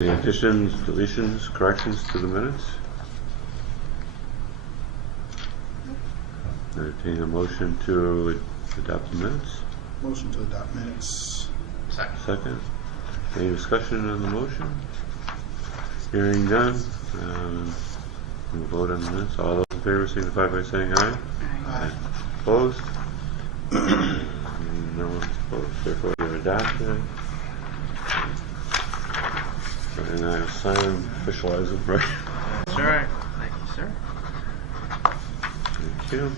Any additions, deletions, corrections to the minutes? Entertain a motion to adopt the minutes. Motion to adopt minutes. Second. Any discussion on the motion? Hearing none. We'll vote on the minutes. All those in favor signify by saying aye. Aye. Opposed? No one's opposed. Therefore, they're adopted. And I'll sign them, officialize them, right? That's all right. Thank you, sir. Thank you.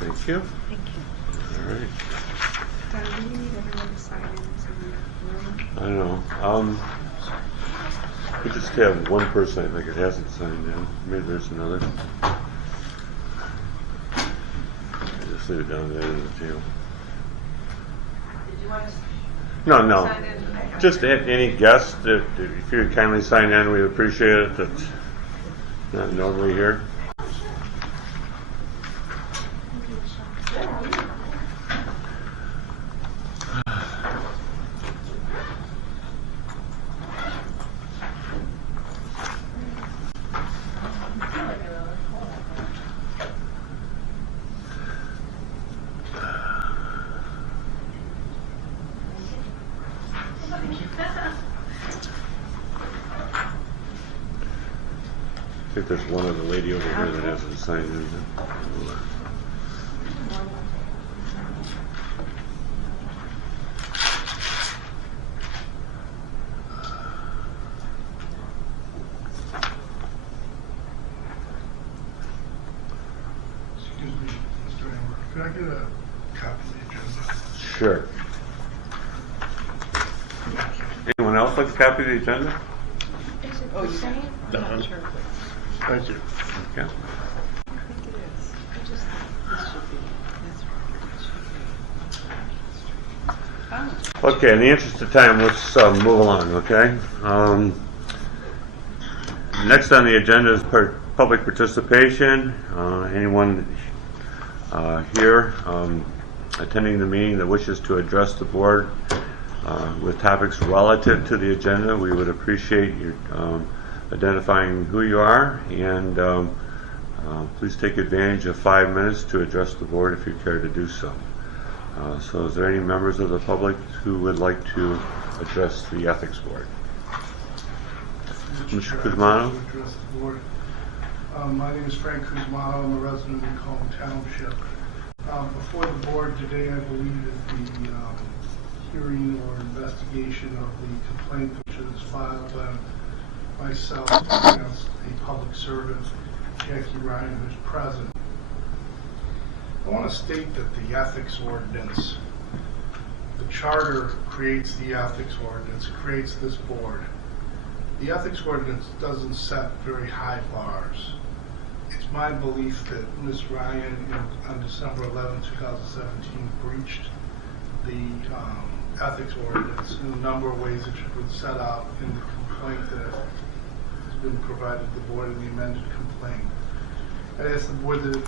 Thank you. Thank you. All right. Do you need everyone to sign in? I don't know. We just have one person, I think, it hasn't signed in. Maybe there's another. Just leave it down there in the table. Did you want to No. sign in? Just any guests, if you would kindly sign in, we'd appreciate it. That's not normally here. I think there's one other lady over here that hasn't signed in. Excuse me, Mr. Amber. Could I get a copy of the agenda? Sure. Anyone else like a copy of the agenda? Is it the same? I'm not sure. Thank you. Okay. I think it is. I just think this should be, this should be. Oh. Okay, in the interest of time, let's move along, okay? Next on the agenda is public participation. Anyone here attending the meeting that wishes to address the board with topics relative to the agenda, we would appreciate your identifying who you are, and please take advantage of 5 minutes to address the board if you care to do so. So is there any members of the public who would like to address the ethics board? Mr. Kuzmano? Address the board. My name is Frank Kuzmano. I'm a resident of Macomb Township. Before the board today, I believe that the hearing or investigation of the complaint which is filed on myself against a public servant, Jackie Ryan, who's present. I want to state that the ethics ordinance, the charter creates the ethics ordinance, creates this board. The ethics ordinance doesn't set very high bars. It's my belief that Ms. Ryan on December 11, 2017 breached the ethics ordinance in a number of ways that should be set out in the complaint that has been provided to the board in the amended complaint. I ask the board to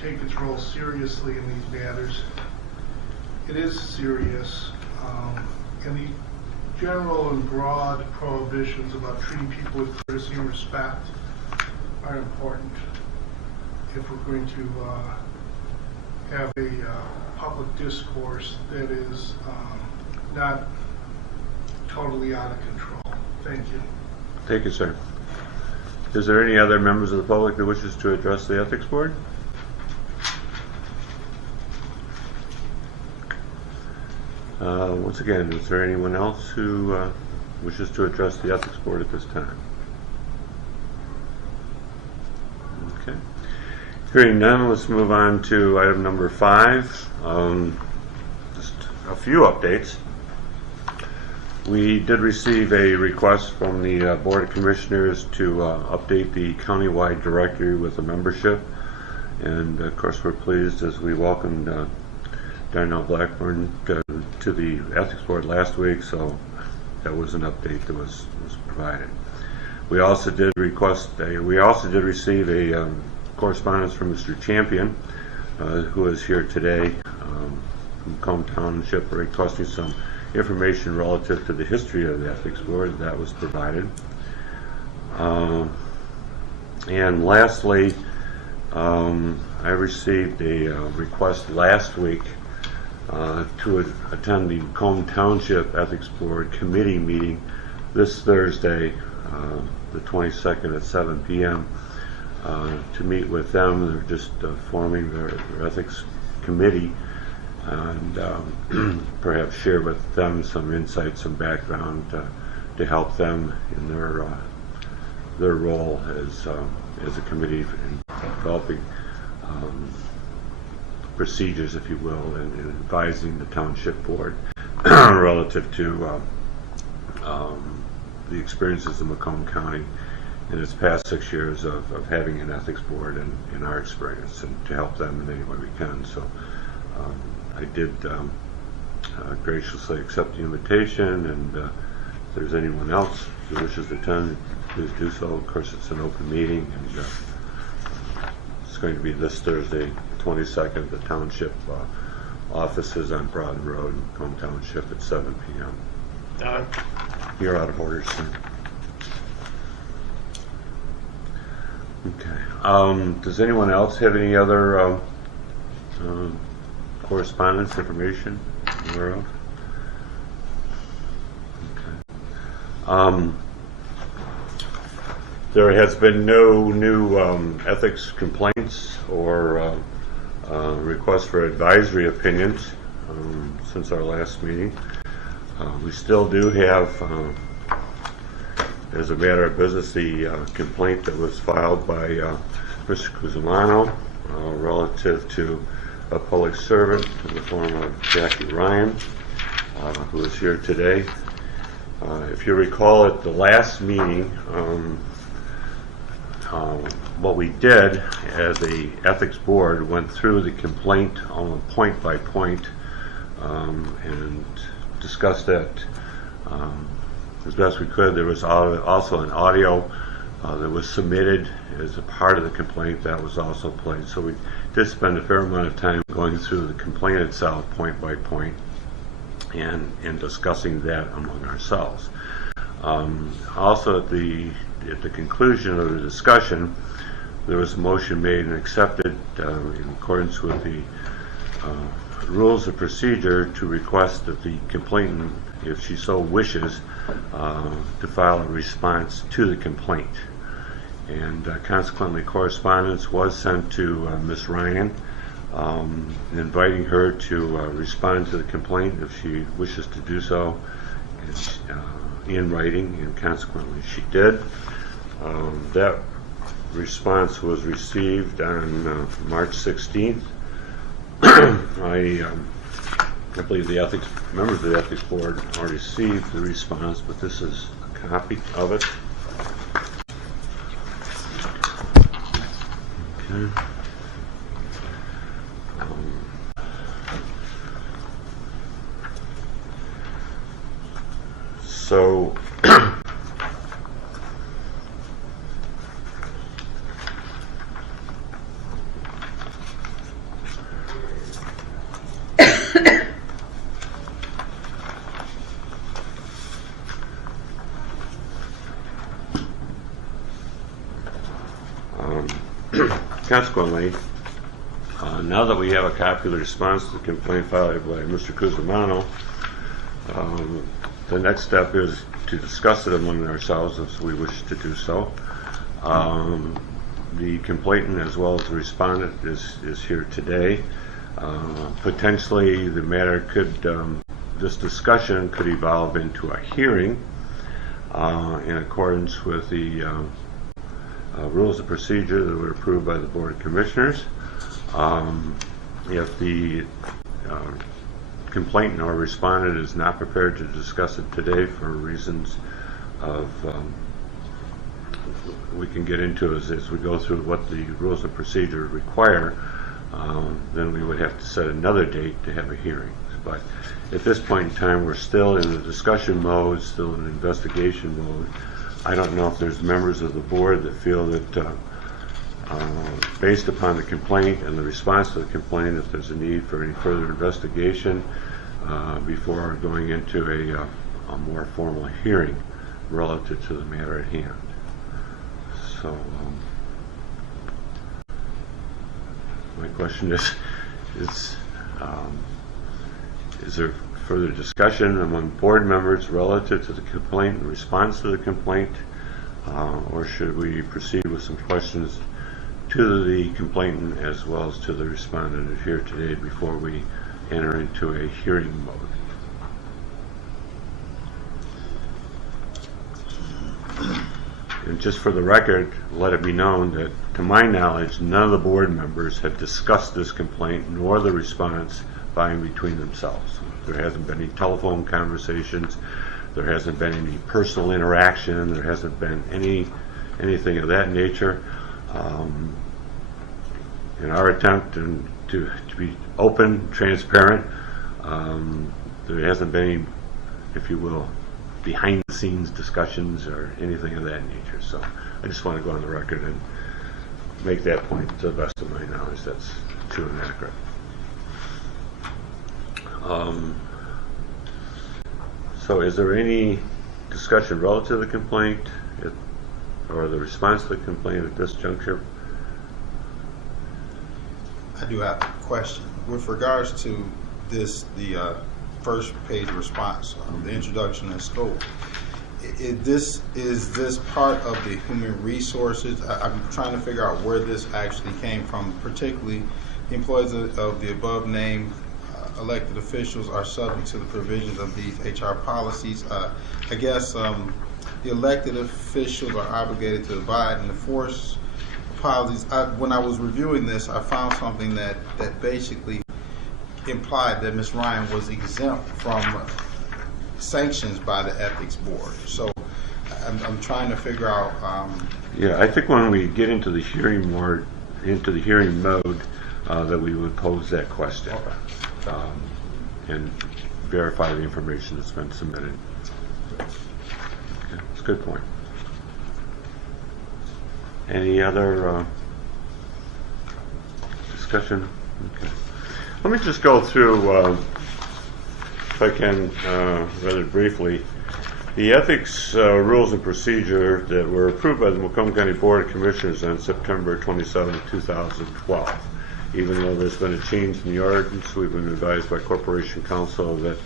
take its role seriously in these matters. It is serious, and the general and broad prohibitions about treating people with courtesy and respect are important if we're going to have a public discourse that is not totally out of control. Thank you. Thank you, sir. Is there any other members of the public that wishes to address the ethics board? Once again, is there anyone else who wishes to address the ethics board at this time? Okay. Hearing none, let's move on to item number 5. Just a few updates. We did receive a request from the Board of Commissioners to update the countywide directory with a membership, and of course we're pleased as we welcomed Darnell Blackburn to the Ethics Board last week, so that was an update that was provided. We also did receive a correspondence from Mr. Champion, who is here today from Macomb Township, requesting some information relative to the history of the Ethics Board. That was provided. And lastly, I received a request last week to attend the Macomb Township Ethics Board Committee meeting this Thursday, the 22nd at 7 p.m. To meet with them. They're just forming their ethics committee, and perhaps share with them some insights, some background to help them in their role as a committee in developing procedures, if you will, and advising the township board relative to the experiences of Macomb County in its past 6 years of having an ethics board, and in our experience, and to help them in any way we can. So I did graciously accept the invitation, and if there's anyone else who wishes to attend, please do so. Of course, it's an open meeting, and it's going to be this Thursday, 22nd, at the township offices on Broad Road in Macomb Township at 7 p.m. Done. You're out of order, sir. Okay. Does anyone else have any other correspondence, information aware of? Okay. There has been no new ethics complaints or requests for advisory opinions since our last meeting. We still do have, as a matter of business, the complaint that was filed by Mr. Cusimano relative to a public servant in the form of Jackie Ryan, who is here today. If you recall, at the last meeting, what we did as a ethics board went through the complaint point by point and discussed that as best we could. There was also an audio that was submitted as a part of the complaint that was also played. So we did spend a fair amount of time going through the complaint itself point by point and discussing that among ourselves. Also at the conclusion of the discussion, there was a motion made and accepted in accordance with the rules of procedure to request that the complainant, if she so wishes, to file a response to the complaint. And consequently, correspondence was sent to Ms. Ryan, inviting her to respond to the complaint if she wishes to do so in writing, and consequently she did. That response was received on March 16th. I believe the members of the ethics board already received the response, but this is a copy of it. Okay. So consequently, now that we have a copy of the response to the complaint filed by Mr. Cusimano, the next step is to discuss it among ourselves if we wish to do so. The complainant as well as the respondent is here today. Potentially the matter could, this discussion could evolve into a hearing in accordance with the rules of procedure that were approved by the Board of Commissioners. If the complainant or respondent is not prepared to discuss it today for reasons of we can get into as we go through what the rules of procedure require, then we would have to set another date to have a hearing. But at this point in time, we're still in the discussion mode, still in the investigation mode. I don't know if there's members of the board that feel that based upon the complaint and the response to the complaint, if there's a need for any further investigation before going into a more formal hearing relative to the matter at hand. So my question is there further discussion among board members relative to the complaint and response to the complaint, or should we proceed with some questions to the complainant as well as to the respondent here today before we enter into a hearing mode? And just for the record, let it be known that, to my knowledge, none of the board members have discussed this complaint nor the response by and between themselves. There hasn't been any telephone conversations. There hasn't been any personal interaction. There hasn't been anything of that nature. In our attempt to be open, transparent, there hasn't been any, if you will, behind-the-scenes discussions or anything of that nature. So I just want to go on the record and make that point to the best of my knowledge. That's true and accurate. So is there any discussion relative to the complaint or the response to the complaint at this juncture? I do have a question. With regards to this, the first page response, the introduction and scope, is this part of the human resources? I'm trying to figure out where this actually came from, particularly the employees of the above named elected officials are subject to the provisions of these HR policies. I guess the elected officials are obligated to abide and enforce policies. When I was reviewing this, I found something that basically implied that Ms. Ryan was exempt from sanctions by the ethics board. So I'm trying to figure out. Yeah, I think when we get into the hearing mode, that we would pose that question. Okay. And verify the information that's been submitted. Okay, that's a good point. Any other discussion? Okay. Let me just go through, if I can, rather briefly, the ethics rules and procedure that were approved by the Macomb County Board of Commissioners on September 27, 2012. Even though there's been a change in the ordinance, we've been advised by Corporation Counsel that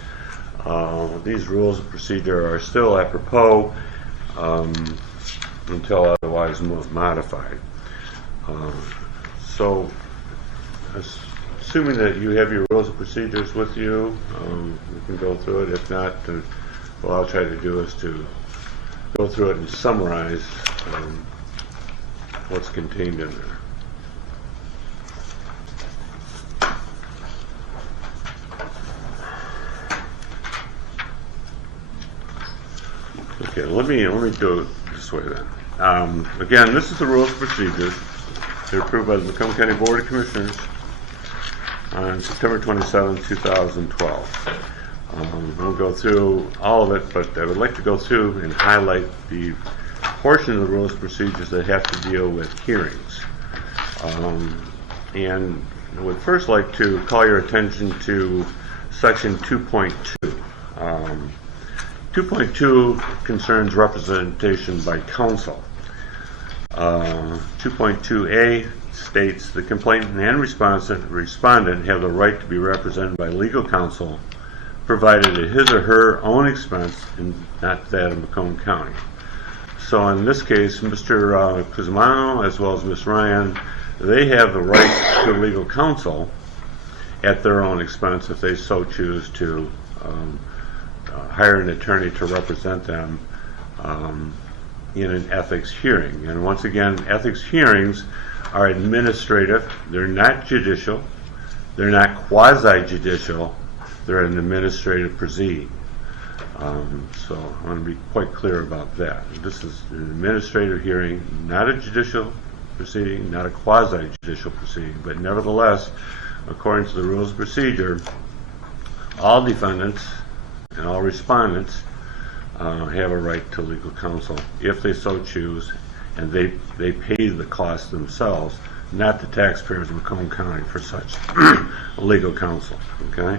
these rules of procedure are still apropos until otherwise modified. So, assuming that you have your rules of procedures with you, we can go through it. If not, what I'll try to do is to go through it and summarize what's contained in there. Okay, let me do it this way then. Again, this is the rules of procedures. They're approved by the Macomb County Board of Commissioners on September 27, 2012. We'll go through all of it, but I would like to go through and highlight the portion of the rules and procedures that have to deal with hearings. And I would first like to call your attention to section 2.2. 2.2 concerns representation by counsel. 2.2a states the complainant and respondent have the right to be represented by legal counsel provided at his or her own expense and not that of Macomb County. So in this case, Mr. Cusmano as well as Ms. Ryan, they have the right to legal counsel at their own expense if they so choose to hire an attorney to represent them in an ethics hearing. And once again, ethics hearings are administrative. They're not judicial. They're not quasi-judicial. They're an administrative proceeding. So I want to be quite clear about that. This is an administrative hearing, not a judicial proceeding, not a quasi-judicial proceeding, but nevertheless, according to the rules of procedure, all defendants and all respondents have a right to legal counsel if they so choose and they pay the cost themselves, not the taxpayers of Macomb County for such legal counsel. Okay.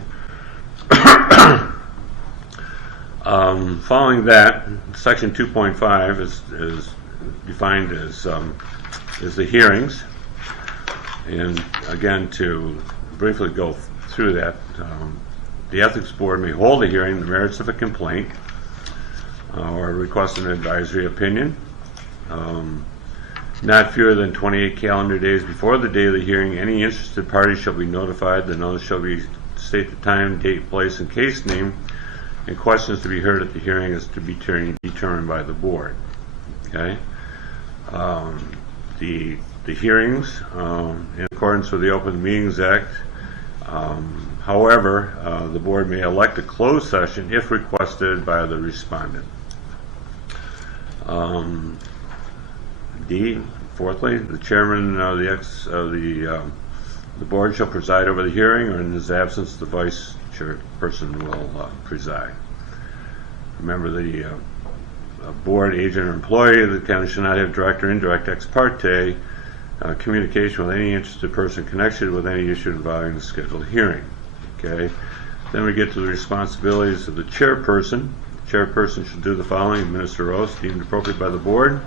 Following that, Section 2.5 is defined as the hearings, and again, to briefly go through that, the Ethics Board may hold a hearing on the merits of a complaint or request an advisory opinion. Not fewer than 28 calendar days before the day of the hearing, any interested party shall be notified. The notice shall state the time, date, place, and case name, and questions to be heard at the hearing is to be determined by the board. Okay. The hearings, in accordance with the Open Meetings Act, however, the board may elect a closed session if requested by the respondent. D, fourthly, the chairman of the board shall preside over the hearing, or in his absence, the vice chairperson will preside. Remember, the board, agent, or employee of the county shall not have direct or indirect ex parte communication with any interested person connected with any issue involving the scheduled hearing. Okay. Then we get to the responsibilities of the chairperson. The chairperson should do the following: administer oaths deemed appropriate by the board.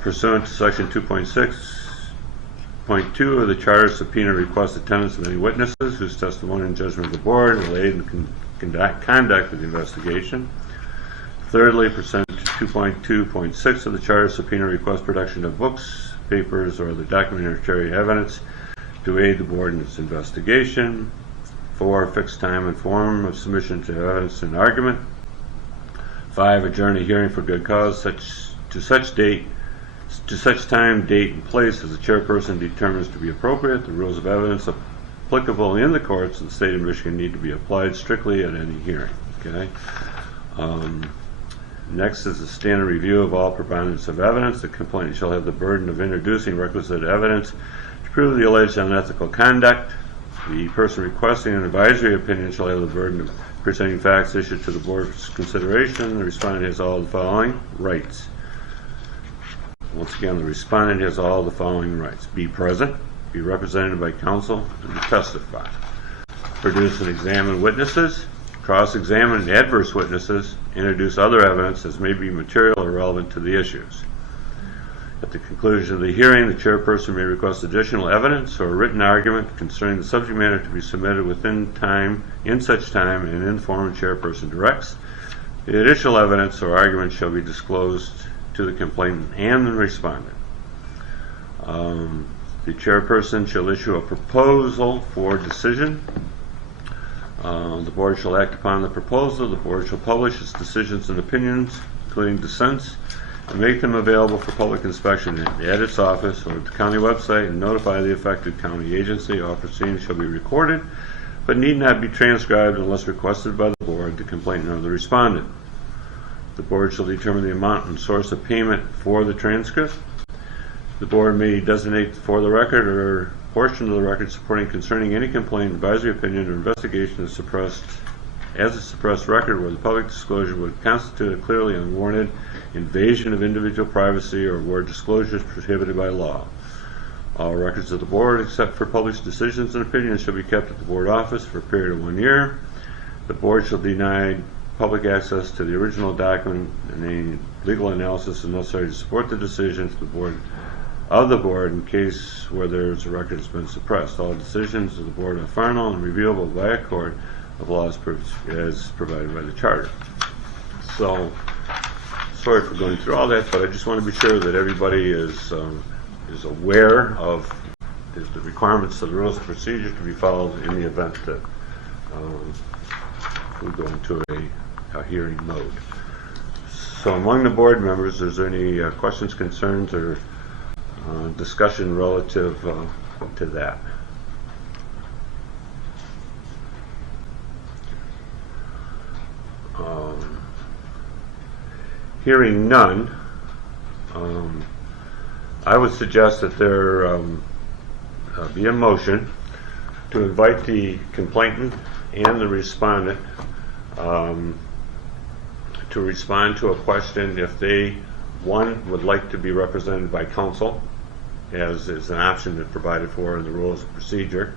Pursuant to Section 2.6.2 of the Charter, subpoena request attendance of any witnesses whose testimony and judgment of the board will aid in conduct of the investigation. Thirdly, pursuant to 2.2.6 of the Charter, subpoena request production of books, papers, or the documentary evidence to aid the board in its investigation. 4, fixed time and form of submission to evidence and argument. 5, adjourn a hearing for good cause to such time, date, and place as the chairperson determines to be appropriate. The rules of evidence applicable in the courts of the state of Michigan need to be applied strictly at any hearing. Okay. Next is the standard review of all preponderance of evidence. The complainant shall have the burden of introducing requisite evidence to prove the alleged unethical conduct. The person requesting an advisory opinion shall have the burden of presenting facts issued to the board's consideration. The respondent has all the following rights. Once again, the respondent has all the following rights: be present, be represented by counsel, and to testify. Produce and examine witnesses, cross-examine adverse witnesses, introduce other evidence as may be material or relevant to the issues. At the conclusion of the hearing, the chairperson may request additional evidence or a written argument concerning the subject matter to be submitted within time, in such time, and in the form the chairperson directs. The additional evidence or argument shall be disclosed to the complainant and the respondent. The chairperson shall issue a proposal for decision. The board shall act upon the proposal. The board shall publish its decisions and opinions, including dissents, and make them available for public inspection at its office or at the county website, and notify the affected county agency. All proceedings shall be recorded, but need not be transcribed unless requested by the board, the complainant, or the respondent. The board shall determine the amount and source of payment for the transcript. The board may designate for the record or portion of the record supporting concerning any complaint, advisory opinion, or investigation as a suppressed record where the public disclosure would constitute a clearly unwarranted invasion of individual privacy or where disclosure is prohibited by law. All records of the board, except for published decisions and opinions, shall be kept at the board office for a period of 1 year. The board shall deny public access to the original document, and any legal analysis is necessary to support the decisions of the board in case where there's a record has been suppressed. All decisions of the board are final and reviewable by a court of law as provided by the charter. So, sorry for going through all that, but I just want to be sure that everybody is aware of the requirements of the rules of procedure to be followed in the event that we go into a hearing mode. So among the board members, is there any questions, concerns, or discussion relative to that? Hearing none, I would suggest that there be a motion to invite the complainant and the respondent to respond to a question if they one would like to be represented by counsel, as is an option that's provided for in the rules of procedure.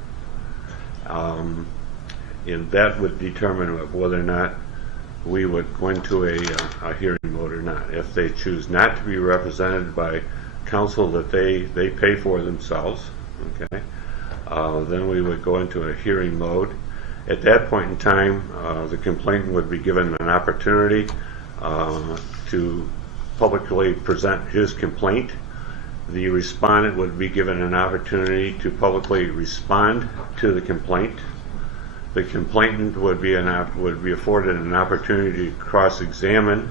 And that would determine whether or not we would go into a hearing mode or not. If they choose not to be represented by counsel that they pay for themselves, okay, then we would go into a hearing mode. At that point in time, the complainant would be given an opportunity to publicly present his complaint. The respondent would be given an opportunity to publicly respond to the complaint. The complainant would be afforded an opportunity to cross-examine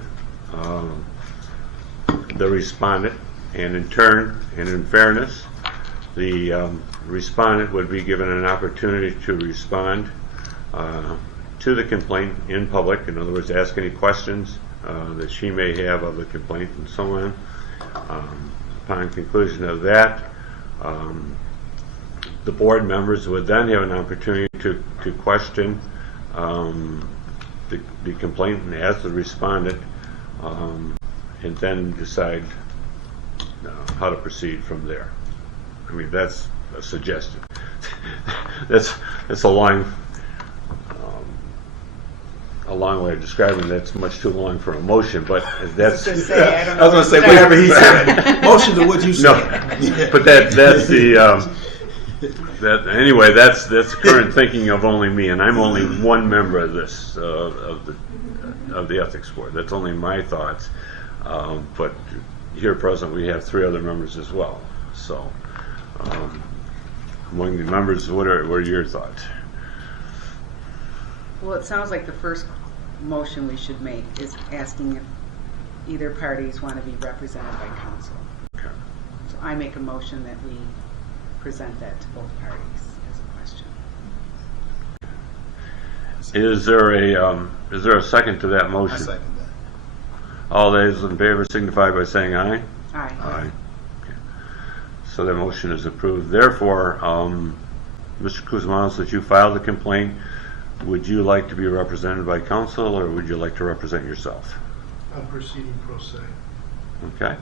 the respondent, and in turn, and in fairness, the respondent would be given an opportunity to respond to the complaint in public. In other words, ask any questions that she may have of the complaint and so on. Upon conclusion of that, the board members would then have an opportunity to question the complainant as the respondent, and then decide how to proceed from there. I mean, that's a suggestion. that's a long way of describing. That's much too long for a motion, but that's. I was going to say whatever he said. Motion to what you said. No, but that's the. Anyway, that's current thinking of only me, and I'm only one member of this of the ethics board. That's only my thoughts. But here present, we have 3 other members as well. So, among the members, what are your thoughts? Well, it sounds like the first motion we should make is asking if either parties want to be represented by counsel. Okay. So I make a motion that we present that to both parties as a question. Is there a second to that motion? I second that. All those in favor signify by saying aye. Aye. Aye. Okay. So that motion is approved. Therefore, Mr. Kuzmanos, that you filed the complaint, would you like to be represented by counsel, or would you like to represent yourself? I'm proceeding pro se. Okay.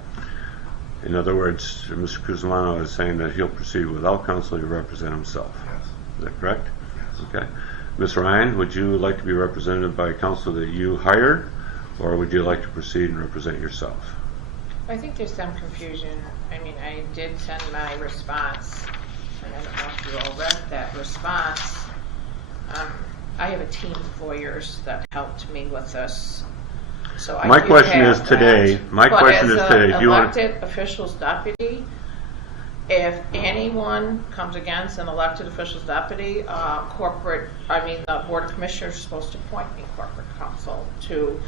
In other words, Mr. Kuzmano is saying that he'll proceed without counsel to represent himself. Yes. Is that correct? Yes. Okay. Ms. Ryan, would you like to be represented by counsel that you hired, or would you like to proceed and represent yourself? I think there's some confusion. I mean, I did send my response, and I don't know if you all read that response. I have a team of lawyers that helped me with this. So I My do question have is today. that. My But question as is today. an Do you want to? elected official's deputy, if anyone comes against an elected official's deputy, the Board of Commissioners is supposed to appoint me corporate counsel to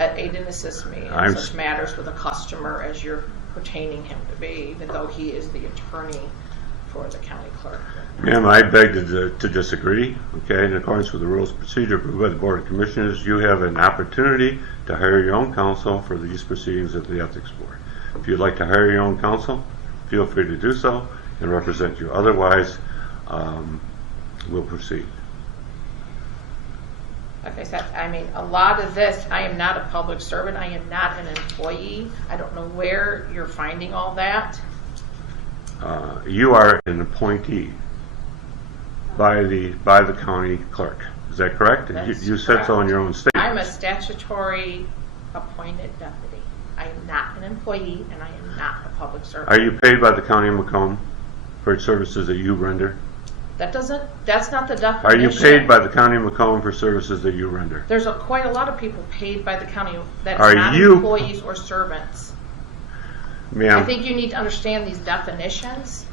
aid and assist me in such matters with a customer as you're pertaining him to be, even though he is the attorney for the county clerk. Ma'am, I beg to disagree. Okay, in accordance with the rules of procedure approved by the Board of Commissioners, you have an opportunity to hire your own counsel for these proceedings at the Ethics Board. If you'd like to hire your own counsel, feel free to do so and represent you. Otherwise, we'll proceed. Like I said, I mean, a lot of this, I am not a public servant. I am not an employee. I don't know where you're finding all that. You are an appointee by the county clerk. Is that correct? That's You said so in correct. your own statement. I'm a statutory appointed deputy. I am not an employee, and I am not a public servant. Are you paid by the county of Macomb for services that you render? That's not the definition. Are you paid by the county of Macomb for services that you render? There's quite a lot of people paid by the county that's Are not you- employees or servants. I Ma'am, think you need to understand these definitions.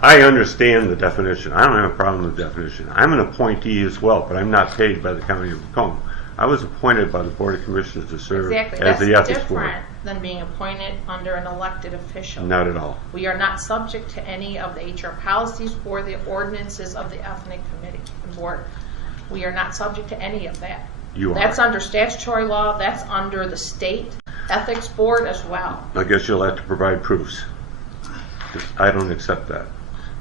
I understand the definition. I don't have a problem with the definition. I'm an appointee as well, but I'm not paid by the county of Macomb. I was appointed by the Board of Commissioners to serve Exactly. as the That's Ethics Board. different than being appointed under an elected official. Not at all. We are not subject to any of the HR policies or the ordinances of the Ethnic Committee Board. We are not subject to any of that. You are. That's under statutory law. That's under the state ethics board as well. I guess you'll have to provide proofs. 'Cause I don't accept that.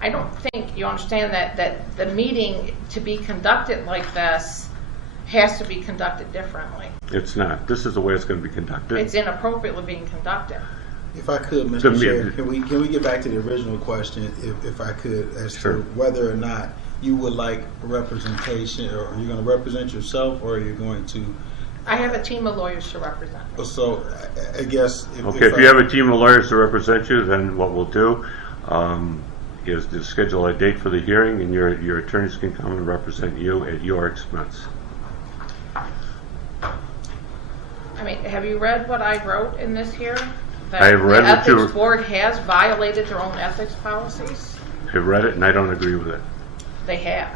I don't think you understand that the meeting to be conducted like this has to be conducted differently. It's not. This is the way it's going to be conducted. It's inappropriately being conducted. If I could, The Mr. Chair, me- can we get back to the original question, if I could, as Sure. to whether or not you would like representation, or are you going to represent yourself, or are you going to? I have a team of lawyers to represent me. So I guess Okay, if you have a team of lawyers to represent you, then what we'll do is to schedule a date for the hearing, and your attorneys can come and represent you at your expense. I mean, have you read what I wrote in this here? That I have read the what you- ethics board has violated their own ethics policies? I've read it, and I don't agree with it. They have.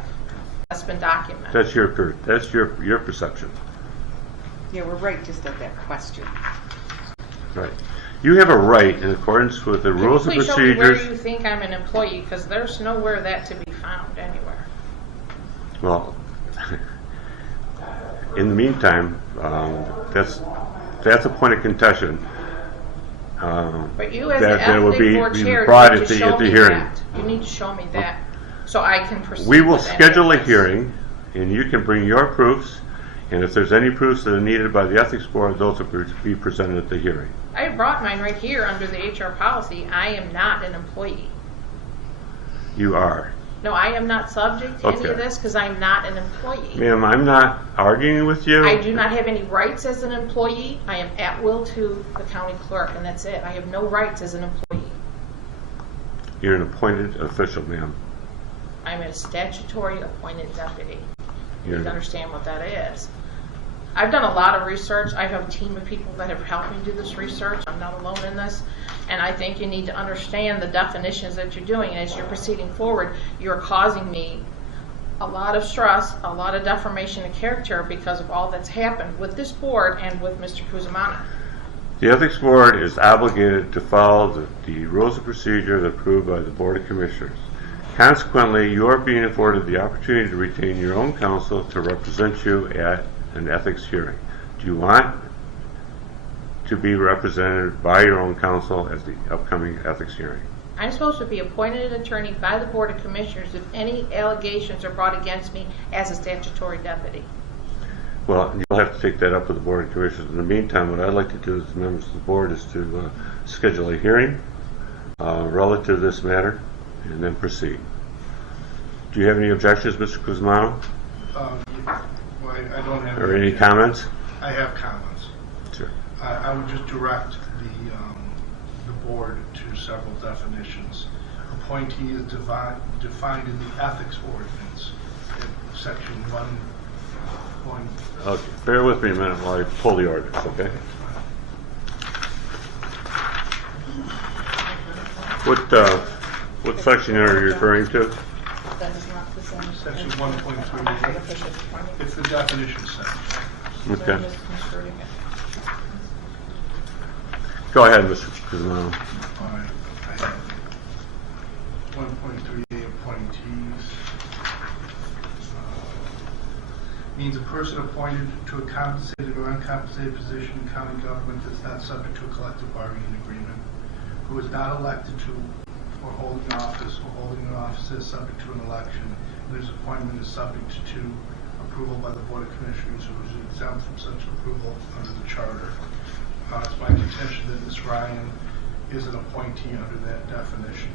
That's been documented. That's your perception. Yeah, we're right just at that question. Right. You have a right, in accordance with the rules and Can you please show me where procedures. you think I'm an employee? Because there's nowhere that to be found anywhere. Well, in the meantime, that's a point of contention. But you as that the would ethics be board chair brought need at to the show me hearing. that. You need to show me that so I can proceed. We will with any schedule a of this. hearing, and you can bring your proofs, and if there's any proofs that are needed by the ethics board, those will be presented at the hearing. I brought mine right here under the HR policy. I am not an employee. You are. No, I am not subject to any Okay. of this because I'm not an employee. Ma'am, I'm not arguing with you. I do not have any rights as an employee. I am at will to the county clerk, and that's it. I have no rights as an employee. You're an appointed official, ma'am. I'm a statutory appointed deputy. You You're- need to understand what that is. I've done a lot of research. I have a team of people that have helped me do this research. I'm not alone in this. And I think you need to understand the definitions that you're doing. And as you're proceeding forward, you're causing me a lot of stress, a lot of deformation of character because of all that's happened with this board and with Mr. Kuzumana. The ethics board is obligated to follow the rules of procedure approved by the Board of Commissioners. Consequently, you are being afforded the opportunity to retain your own counsel to represent you at an ethics hearing. Do you want to be represented by your own counsel at the upcoming ethics hearing? I'm supposed to be appointed an attorney by the Board of Commissioners if any allegations are brought against me as a statutory deputy. Well, you'll have to take that up with the Board of Commissioners. In the meantime, what I'd like to do as members of the board is to schedule a hearing relative to this matter and then proceed. Do you have any objections, Mr. Kuzmano? Well, I don't have. Or any comments? I have comments. Sure. I would just direct the board to several definitions. Appointee is defined in the ethics ordinance, in section 1. Okay, bear with me a minute while I pull the orders, okay? What section are you referring to? That is not the same. Section 1.3. It's the definition section. Okay. Go ahead, Mr. Kuzmano. All right. I have 1.3A appointees. Means a person appointed to a compensated or uncompensated position in county government that's not subject to a collective bargaining agreement, who is not elected to or holding office or holding an office is subject to an election, and whose appointment is subject to approval by the Board of Commissioners, who is exempt from such approval under the charter. It's my contention that Ms. Ryan is an appointee under that definition.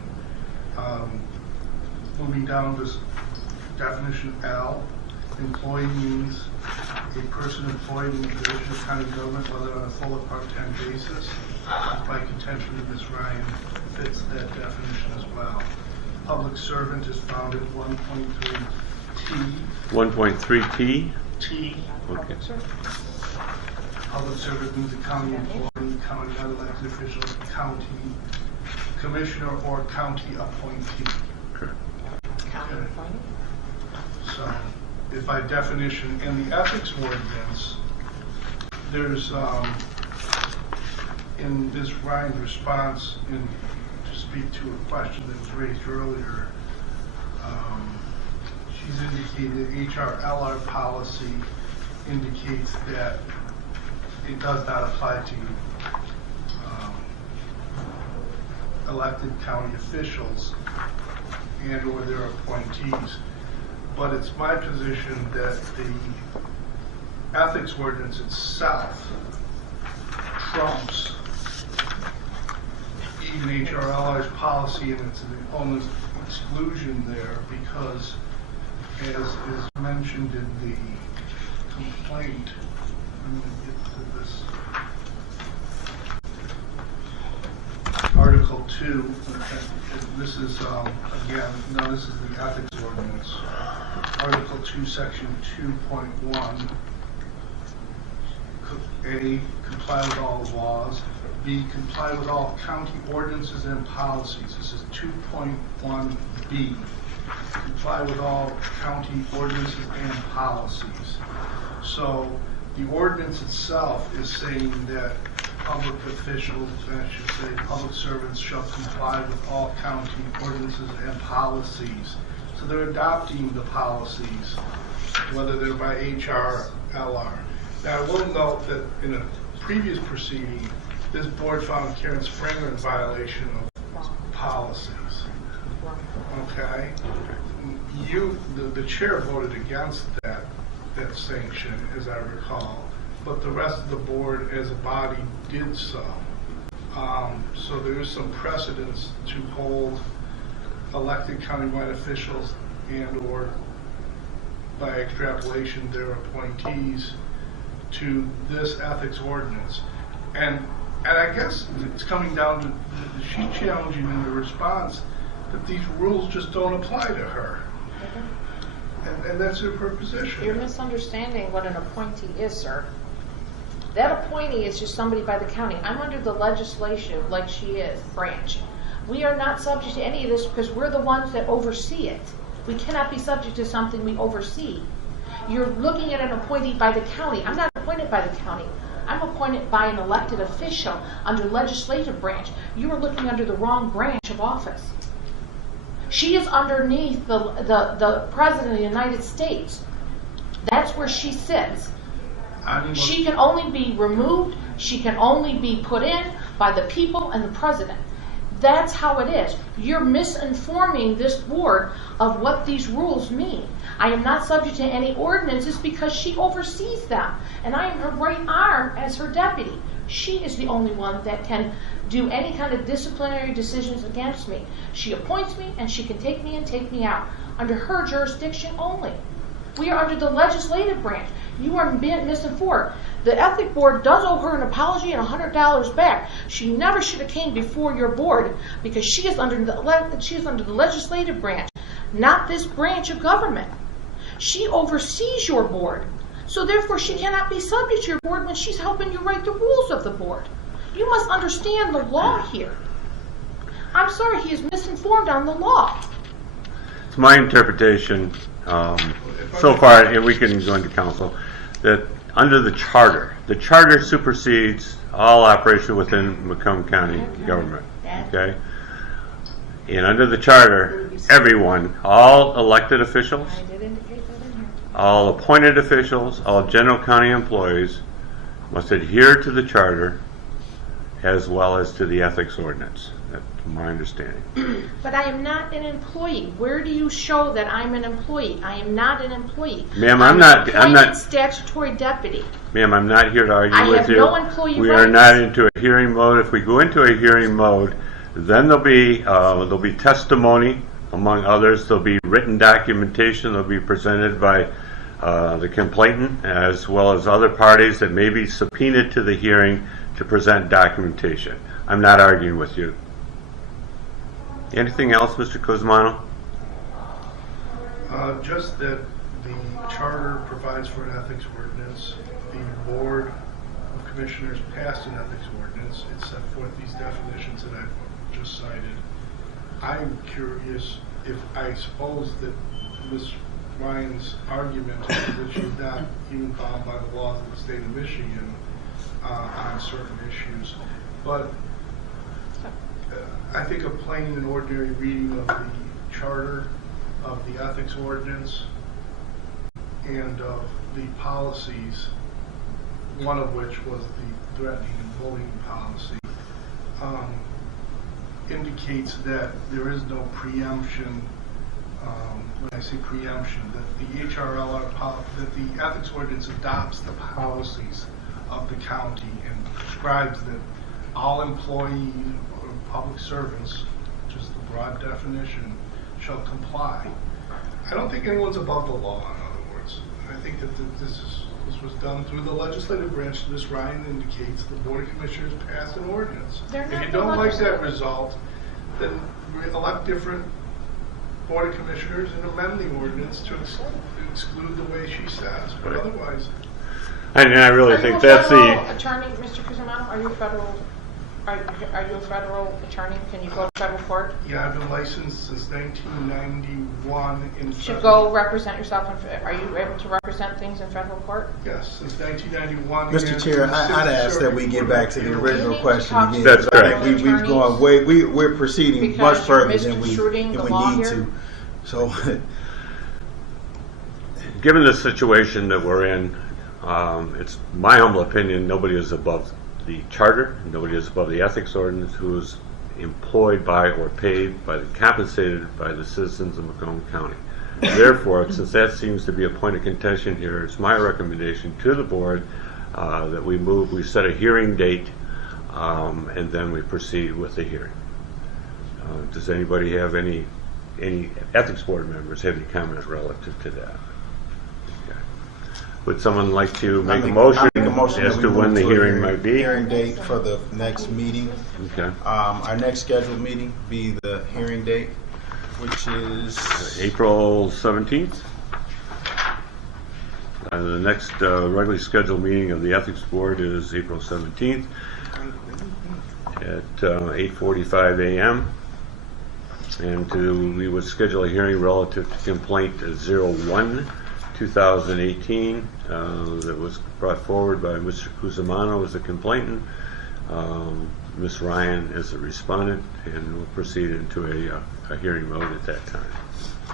Moving down to definition L, employee means a person employed in the division of county government, whether on a full or part-time basis. It's my contention that Ms. Ryan fits that definition as well. Public servant is found at 1.3T. 1.3T? T. Okay. Public servant means a county employee, county unelected official, county commissioner, or county appointee. Correct. County appointed? So, if by definition in the ethics ordinance, there's, in Ms. Ryan's response to speak to a question that was raised earlier, she's indicated HRLR policy indicates that it does not apply to elected county officials and or their appointees. But it's my position that ethics ordinance itself trumps even HRLR's policy and its own exclusion there, because as is mentioned in the complaint, I'm going to get to this, Article 2, this is, again, no, this is the ethics ordinance. Article 2, Section 2.1, A, comply with all laws. B, comply with all county ordinances and policies. This is 2.1B. Comply with all county ordinances and policies. So the ordinance itself is saying that public officials, I should say public servants, shall comply with all county ordinances and policies. So they're adopting the policies, whether they're by HR, LR. Now I will note that in a previous proceeding, this board found Karen Spranger in violation of policies. Okay? The chair voted against that sanction, as I recall, but the rest of the board as a body did so. So there is some precedence to hold elected countywide officials and or by extrapolation their appointees to this ethics ordinance. And I guess it's coming down to she challenging in the response that these rules just don't apply to her. And that's her position. You're misunderstanding what an appointee is, sir. That appointee is just somebody by the county. I'm under the legislative, like she is, branch. We are not subject to any of this because we're the ones that oversee it. We cannot be subject to something we oversee. You're looking at an appointee by the county. I'm not appointed by the county. I'm appointed by an elected official under legislative branch. You are looking under the wrong branch of office. She is underneath the President of the United States. That's where she sits. She can only be removed, she can only be put in by the people and the President. That's how it is. You're misinforming this board of what these rules mean. I am not subject to any ordinances because she oversees them. And I am her right arm as her deputy. She is the only one that can do any kind of disciplinary decisions against me. She appoints me and she can take me and take me out under her jurisdiction only. We are under the legislative branch. You are being misinformed. The ethic board does owe her an apology and $100 back. She never should have came before your board because she is under the legislative branch, not this branch of government. She oversees your board. So therefore she cannot be subject to your board when she's helping you write the rules of the board. You must understand the law here. I'm sorry, he is misinformed on the law. It's my interpretation, so far, and we can go into council, that under the charter supersedes all operation within Macomb County government. Okay? And under the charter, everyone, all elected officials, I did indicate that in here. all appointed officials, all general county employees must adhere to the charter as well as to the ethics ordinance. That's my understanding. But I am not an employee. Where do you show that I'm an employee? I am not an employee. Ma'am, I'm not appointed statutory deputy. Ma'am, I'm not here to argue I with have you. no employee We are rights. not into a hearing mode. If we go into a hearing mode, then there'll be testimony, among others. There'll be written documentation that'll be presented by the complainant as well as other parties that may be subpoenaed to the hearing to present documentation. I'm not arguing with you. Anything else, Mr. Cosmano? Just that the charter provides for an ethics ordinance. The board of commissioners passed an ethics ordinance. It set forth these definitions that I've just cited. I'm curious if I suppose that Ms. Ryan's argument is that she's not even bound by the laws of the state of Michigan on certain issues. But I think a plain and ordinary reading of the charter, of the ethics ordinance, and of the policies, one of which was the threatening and bullying policy, indicates that there is no preemption when I say preemption, that the that the ethics ordinance adopts the policies of the county and prescribes that all employees or public servants, which is the broad definition, shall comply. I don't think anyone's above the law, in other words. I think that this was done through the legislative branch. Ms. Ryan indicates the Board of Commissioners passed an ordinance. They're If not you the don't like that legislative. result, then elect different Board of Commissioners and amend the ordinance to exclude the way she says. But Right. otherwise, And I really think that's Are you a the, federal attorney, Mr. Cusimano? Are you a federal? Are you a federal attorney? Can you go to federal court yeah, I've been licensed since 1991 in to federal. go represent yourself? Are you able to represent things in federal court? Yes, since 1991. Mr. and Chair, since I'd ask that we get back to the original question again. That's because I correct. think we've gone way, we're proceeding Because much you're further than we misconstruing the law need here? to. So, given the situation that we're in, it's my humble opinion, nobody is above the charter, nobody is above the ethics ordinance who is employed by or paid by compensated by the citizens of Macomb County. Therefore, since that seems to be a point of contention here, it's my recommendation to the board that we set a hearing date, and then we proceed with the hearing. Does anybody have any ethics board members have any comment relative to that? Okay. Would someone like to make a motion as that to we when move the to a hearing might be? Hearing date for the next meeting. Okay. Our next scheduled meeting be the hearing date, which is April 17th. The next regularly scheduled meeting of the ethics board is April 17th at 8:45 a.m. And we would schedule a hearing relative to complaint 01/2018 that was brought forward by Mr. Cusimano as a complainant, Ms. Ryan as a respondent, and we'll proceed into a hearing mode at that time.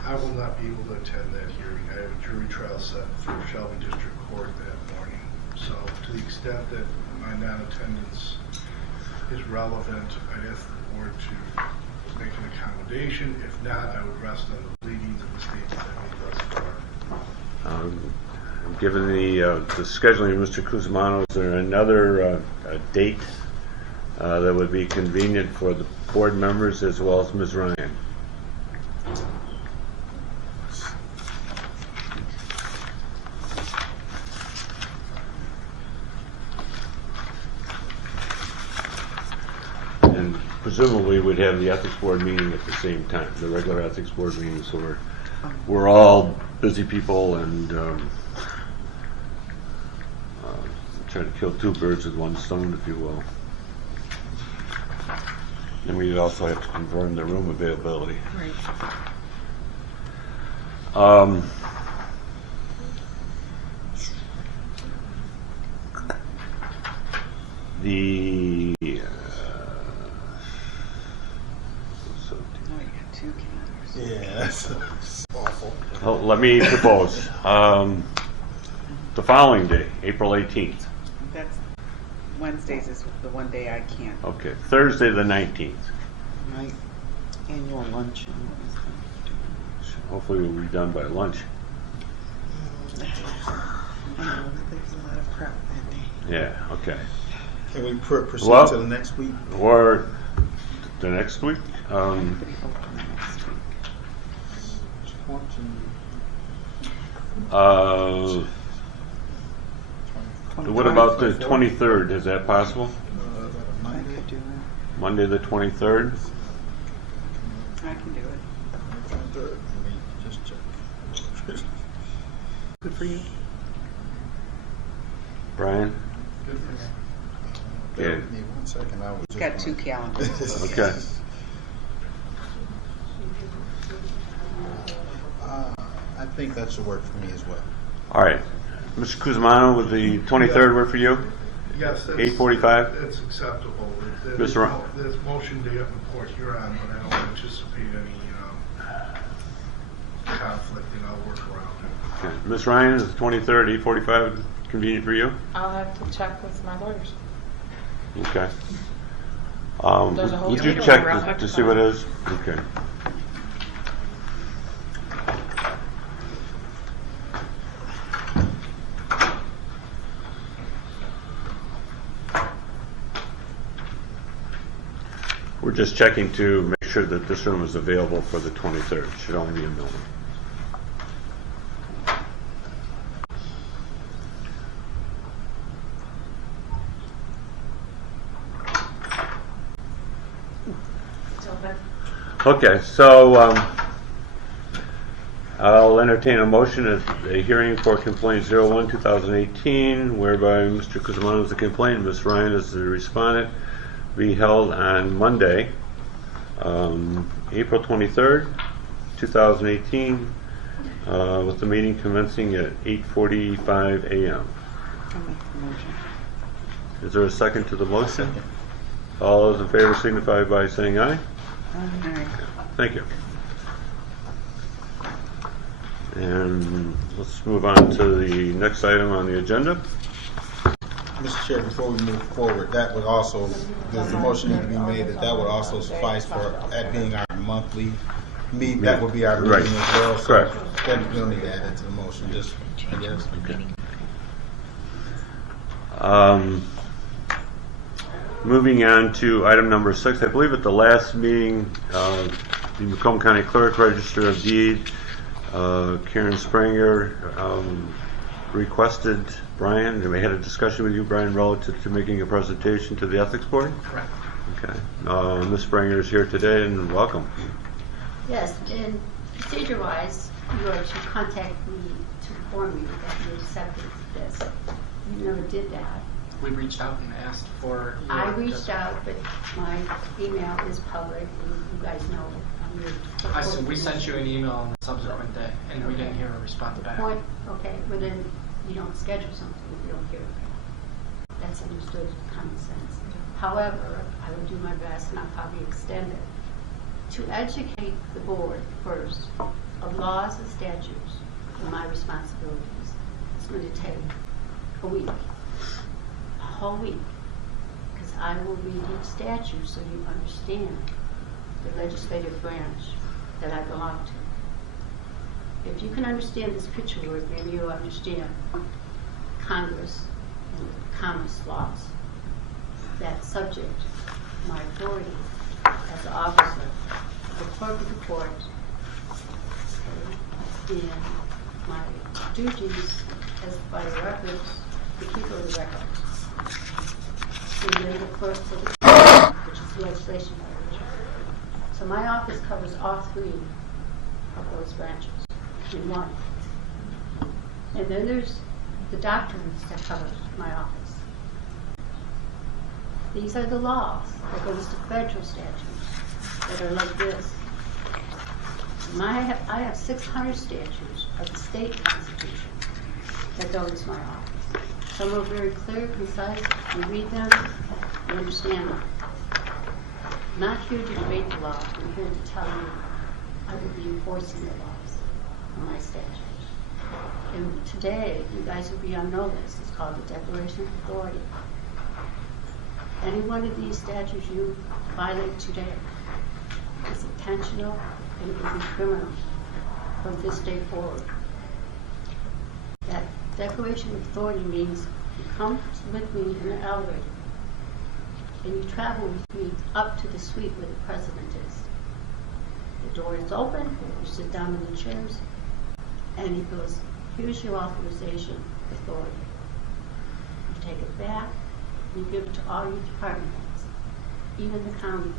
I will not be able to attend that hearing. I have a jury trial set for Shelby District Court that morning. So to the extent that my non-attendance is relevant, I'd ask the board to make an accommodation. If not, I would rest on the pleadings of the statements I made thus far. Given the scheduling of Mr. Cusimano, is there another date that would be convenient for the board members as well as Ms. Ryan? And presumably we'd have the ethics board meeting at the same time, the regular ethics board meeting, so we're all busy people and try to kill two birds with one stone, if you will. And we also have to confirm the room availability. Right. The Oh, you got two calendars. yeah, that's awful. let me propose the following day, April 18th. That's Wednesdays is the one day I can't. Okay, Thursday the 19th. My annual luncheon is Hopefully we'll be done by lunch. I know that there's a lot of prep that day. Yeah, okay. Can we proceed Well- to the next week? Or the next week? Pretty open next week. What about the 23rd? Is that possible? I could do it. Monday the 23rd? I can do it. Good for you. Brian? Bear Yeah. with me 1 second. I was He's got two calendars. Okay. I think that should work for me as well. All right. Mr. Cusimano, would the 23rd work for you? Yes, that's 8:45? That's acceptable. Ms. Ryan? There's motion day up in Port Huron, but I don't anticipate any conflict, and I'll work around it. Okay. Ms. Ryan, is the 23rd, 8:45 convenient for you? I'll have to check with my lawyers. Okay. There's a whole Would you table check around to see what it is? Okay. We're just checking to make sure that this room is available for the 23rd. It should only be a moment. It's open. Okay, so I'll entertain a motion at a hearing for complaint 01-2018, whereby Mr. Kuzmano is the complainant, Ms. Ryan is the respondent, be held on Monday, April 23rd, 2018, with the meeting commencing at 8:45 a.m. I'll make the motion. Is there a second to the motion? All those in favor signify by saying aye. Aye. Thank you. And let's move on to the next item on the agenda. Mr. Chair, before we move forward, that would also, does the motion need to be made that would also suffice for that being our monthly meet? That would be our meeting Right. as well. So Correct. then we'll need to add that to the motion, just, I guess. Moving on to item number 6, I believe at the last meeting, the Macomb County Clerk Register of Deed, Karen Spranger requested Brian, and we had a discussion with you, Brian, relative to making a presentation to the Ethics Board. Correct. Okay. Ms. Spranger is here today, and welcome. Yes, and procedure-wise, you are to contact me to inform me that you accepted this. You never did that. We reached out and asked for. I reached out, but my email is public, and you guys know I'm your. We sent you an email on the subsequent day, and we didn't hear a response back. Point, okay, well then, you don't schedule something if you don't hear it. That's understood common sense. However, I will do my best, and I'll probably extend it, to educate the board first of laws and statutes and my responsibilities. It's going to take a week, a whole week, because I will read each statute so you understand the legislative branch that I belong to. If you can understand this picture work, maybe you'll understand Congress and commerce laws that subject my authority as an officer, the clerk of the court, and my duties as by the records, the keeper of the records, and then the clerk of the court, which is the legislation branch. So my office covers all three of those branches in one. And then there's the doctrines that cover my office. These are the laws that goes to federal statutes that are like this. I have 600 statutes of the state constitution that go into my office. Some are very clear, concise. You read them, you understand them. I'm not here to debate the law. I'm here to tell you I will be enforcing the laws of my statutes. And today, you guys will be on no list. It's called the Declaration of Authority. Any one of these statutes you violate today is intentional and it will be criminal from this day forward. That Declaration of Authority means you come with me in an elevator and you travel with me up to the suite where the president is. The door is open, you sit down in the chairs, and he goes, here's your authorization authority. You take it back, you give it to all your department heads, even the county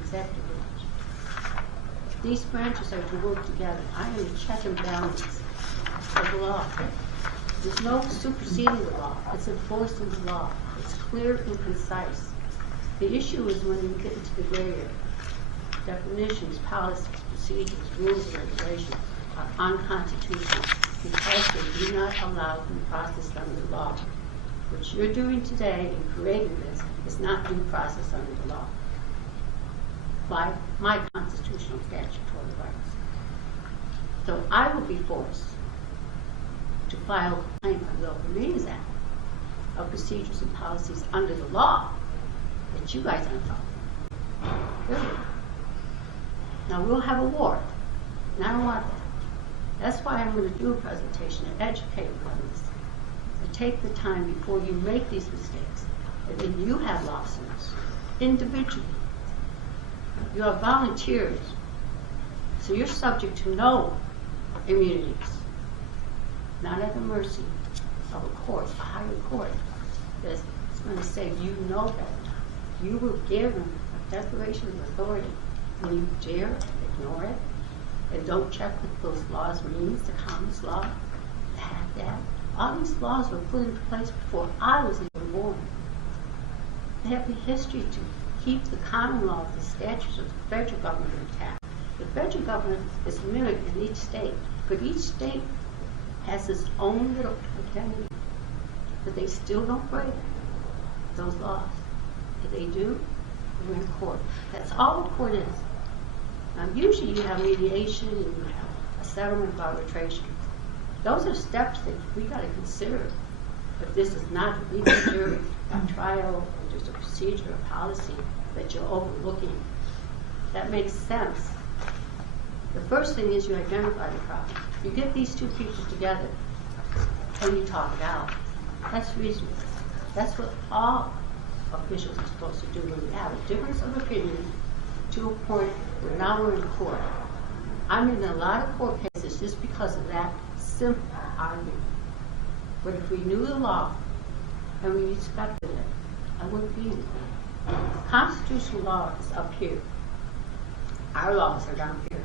executive branch. These branches are to work together. I am a check and balance of the law. There's no superseding the law. It's enforcing the law. It's clear and concise. The issue is when you get into the gray area. Definitions, policies, procedures, rules, and regulations are unconstitutional because they do not allow due process under the law. What you're doing today in creating this is not due process under the law. By my constitutional statutory rights. So I will be forced to file a complaint under the Open Meetings Act of procedures and policies under the law that you guys aren't following. Really. Now we'll have a war, and I don't want that. That's why I'm going to do a presentation and educate you on this. So take the time before you make these mistakes, and then you have lawsuits individually You are volunteers, so you're subject to no immunities, not at the mercy of a court, a higher court that's going to say you know better. You were given a declaration of authority, and you dare ignore it and don't check what those laws means, the Commons Law, that. All these laws were put in place before I was even born. They have the history to keep the common law, the statutes of the federal government intact. The federal government is mimicked in each state, but each state has its own little identity. But they still don't break those laws. If they do, we're in court. That's all the court is. Now, usually you have mediation and you have a settlement of arbitration. Those are steps that we got to consider. But this is not a legal jury, a trial, or just a procedure, a policy that you're overlooking. That makes sense. The first thing is you identify the problem. You get these two people together and you talk it out. That's reasonable. That's what all officials are supposed to do when you have a difference of opinion to a point where now we're in court. I'm in a lot of court cases just because of that simple argument. But if we knew the law and we respected it, I wouldn't be in court. Constitutional law is up here. Our laws are down here.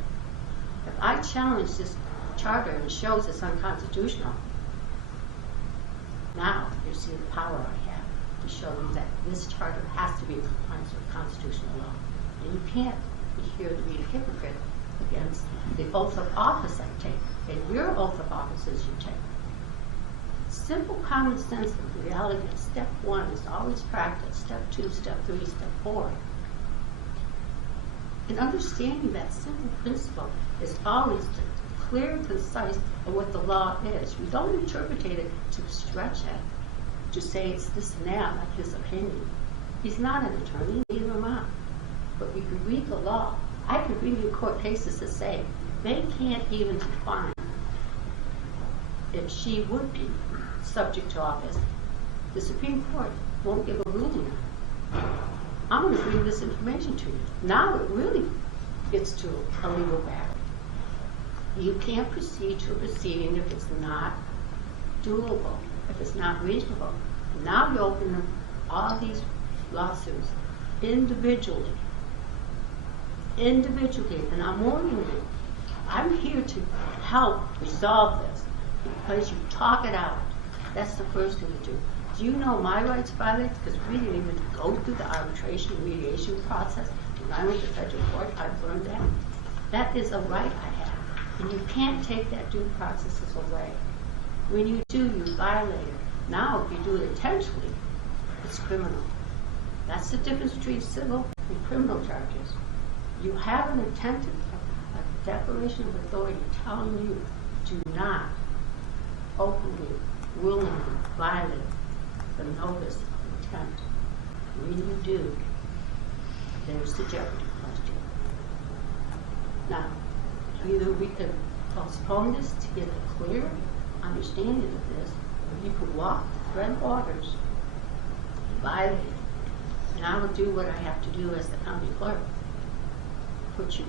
If I challenge this charter and it shows it's unconstitutional, now you see the power I have to show you that this charter has to be in compliance with constitutional law. And you can't be here to be a hypocrite against the oath of office I take and your oath of offices you take. Simple common sense of reality. Step 1 is always practice. Step 2, step 3, step 4. And understanding that simple principle is always clear and concise of what the law is. We don't interpret it to stretch it, to say it's this and that, like his opinion. He's not an attorney, neither am I. But we can read the law. I could read you court cases that say they can't even define if she would be subject to office. The Supreme Court won't give a ruling. I'm going to bring this information to you. Now it really gets to a legal battle. You can't proceed to a proceeding if it's not doable, if it's not reasonable. Now you open up all these lawsuits individually. And I'm warning you, I'm here to help resolve this because you talk it out. That's the first thing to do. Do you know my rights violated? Because we didn't even go through the arbitration and mediation process. When I went to federal court, I learned that. That is a right I have. And you can't take that due process away. When you do, you violate it. Now, if you do it intentionally, it's criminal. That's the difference between civil and criminal charges. You have an intent, a declaration of authority telling you do not openly, willingly violate the notice of intent. When you do, there's the jeopardy question. Now, either we can postpone this to get a clear understanding of this, or you could walk the red waters, violate it, and I will do what I have to do as the county clerk. Put you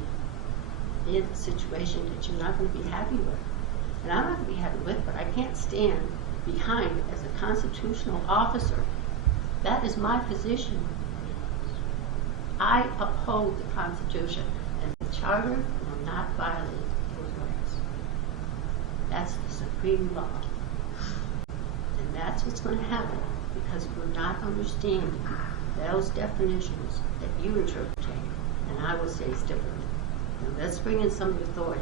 in a situation that you're not going to be happy with. And I'm not going to be happy with, but I can't stand behind it as a constitutional officer. That is my position. I uphold the Constitution, and the Charter will not violate those rights. That's the supreme law. And that's what's going to happen, because we're not understanding those definitions that you interpret. And I would say it's different. Now let's bring in some authority.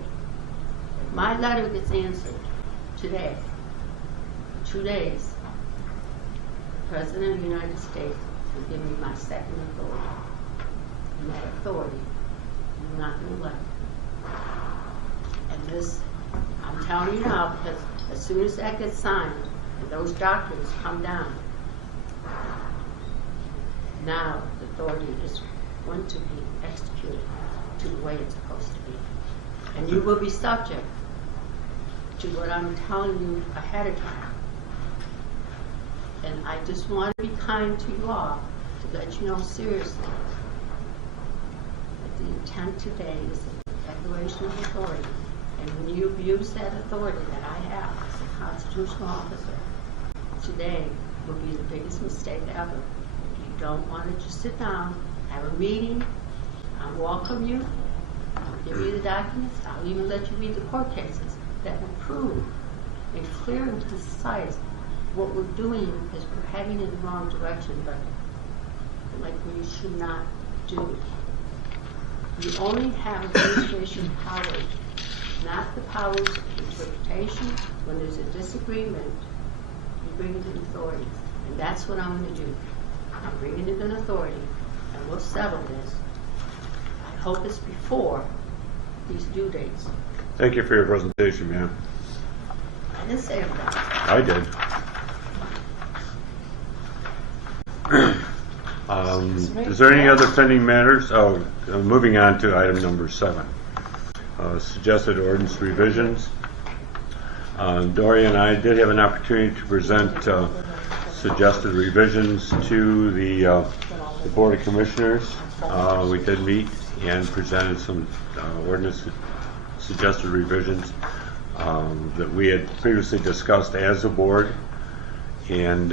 If my letter gets answered today, 2 days, the President of the United States will give me my second authority. And that authority, I'm not going to let it. And this, I'm telling you now, because as soon as that gets signed, and those documents come down, now the authority is going to be executed to the way it's supposed to be. And you will be subject to what I'm telling you ahead of time. And I just want to be kind to you all to let you know seriously that the intent today is the Declaration of Authority. And when you abuse that authority that I have as a constitutional officer, today will be the biggest mistake ever. If you don't want to just sit down, have a meeting, I'll welcome you, I'll give you the documents, I'll even let you read the court cases that will prove in clear and concise what we're doing is we're heading in the wrong direction, but like we should not do. You only have administration powers, not the powers of interpretation. When there's a disagreement, you bring it in authority. And that's what I'm going to do. I'm bringing it in authority, and we'll settle this. I hope it's before these due dates. Thank you for your presentation, ma'am. I didn't say about it. I did. Is there any other pending matters? Oh, moving on to item number 7. Suggested ordinance revisions. Dory and I did have an opportunity to present suggested revisions to the Board of Commissioners. We did meet and presented some ordinance suggested revisions that we had previously discussed as a board, and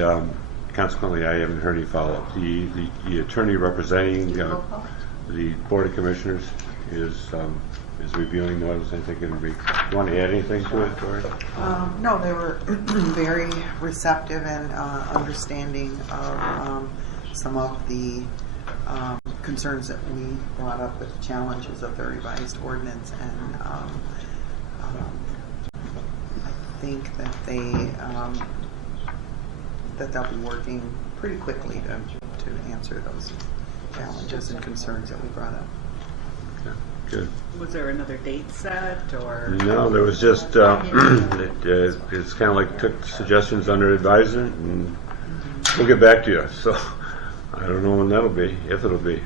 consequently I haven't heard any follow-up. The attorney representing the Board of Commissioners is reviewing those. I think it'll be. You want to add anything to it, Dory? No, they were very receptive and understanding of some of the concerns that we brought up with the challenges of the revised ordinance, and I think that they'll be working pretty quickly to answer those challenges and concerns that we brought up. Okay, good. Was there another date set, or? No, there was just it's kind of like took suggestions under advisement, and we'll get back to you. So I don't know when that'll be, if it'll be.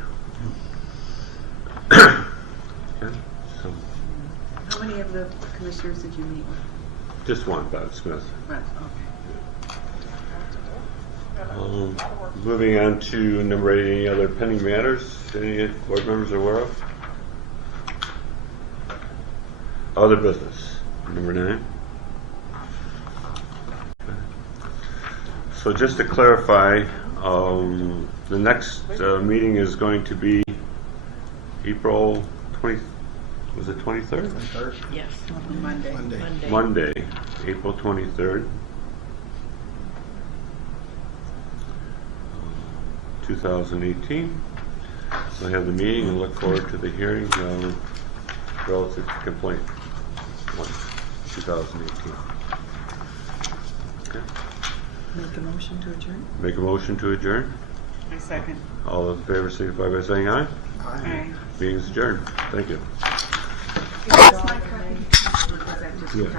Okay, so How many of the commissioners did you meet with? just one, Bob Smith. Right, okay. Moving on to number 8, any other pending matters any board members are aware of? Other business, number 9. So just to clarify, the next meeting is going to be April 20, was it 23rd? Yes, Monday. Monday, April 23rd. 2018. So I have the meeting and look forward to the hearing relative to complaint 1, 2018. Okay. Make a motion to adjourn? Make a motion to adjourn. I second. All those in favor signify by saying aye. Aye. Meeting is adjourned. Thank you. Was that just Yeah.